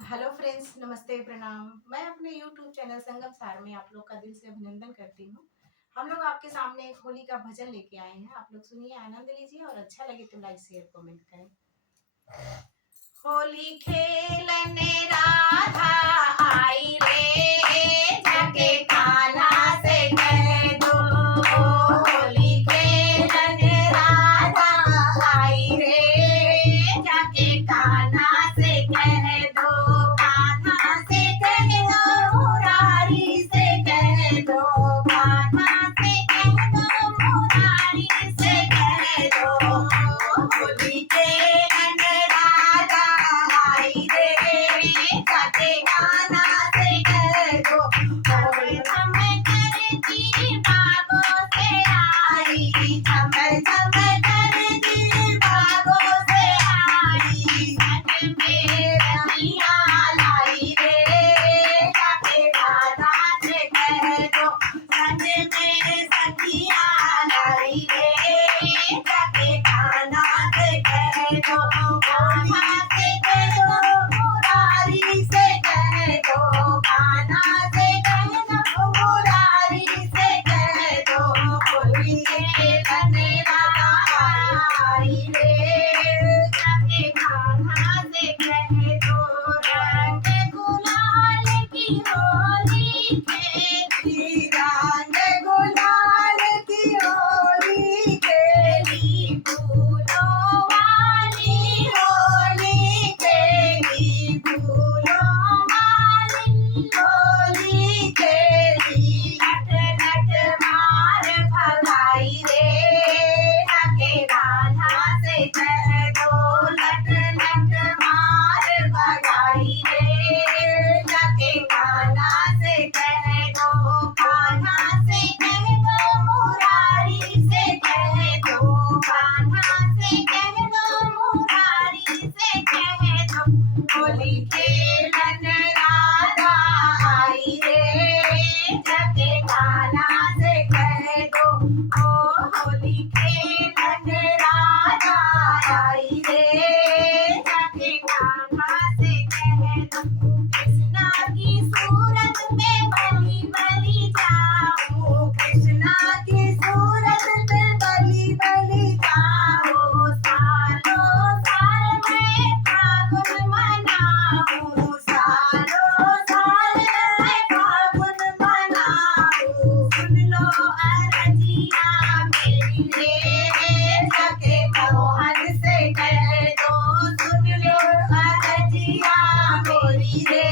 Hello friends, नमस्ते, प्रणाम। मैं अपने यूट्यूब चैनल संगम सार में आप लोग का दिल से अभिनंदन करती हूँ। हम लोग आपके सामने एक होली का भजन लेके आए हैं। आप लोग सुनिए, आनंद लीजिए और अच्छा लगे तो लाइक शेयर कमेंट करें। होली खेलने राधा आई रे, जाके कान्हा से कह दो। होली खेलने राधा आई रे, जाके कान्हा से कह दो। कान्हा से कह दो, मुरारी से कह दो। कान्हा से कह दो, मुरारी से कह दो। होली खेलने राधा आई रे, जाके कान्हा से कह दो। झम करती बागों से आई, झम झम करती बागों से आई। संग में रमिया लाई रे, जाके राधा से कह दो। संग में सखिया लाई रे, जाके कान्हा से कह दो। कान्हा से कह दो, मुरारी से कह दो। कान्हा से कह दो, मुरारी से कह दो। होली खेलने राधा आई रे, जाके कान्हा से कह दो। रंग गुलाल की होली खेली, रंग गुलाल की होली खेली। फूलों वाली होली खेली, फूलों वाली होली खेली। नट नट मार भगाई रे, जाके राधा से कह दो। नट नट मार भगाई रे, जाके कान्हा से कह दो। कान्हा से कह दो, मुरारी से कह दो। कान्हा से कह दो, मुरारी से कह दो। होली खेलन राधा आई रे, जाके कान्हा से कह दो। ओ होली खेलन राधा आई रे, जाके कान्हा से कह दो। कृष्णा की सूरत में बलि बलि जाऊं, कृष्णा की सूरत में बलि बलि जाऊं। सालों साल मैं फागुन मनाऊं, सालों साल मैं फागुन मनाऊं। सुन लो अरजिया मेरी रे, जाके मोहन से कह दो। सुन लो अरजिया मेरी रे,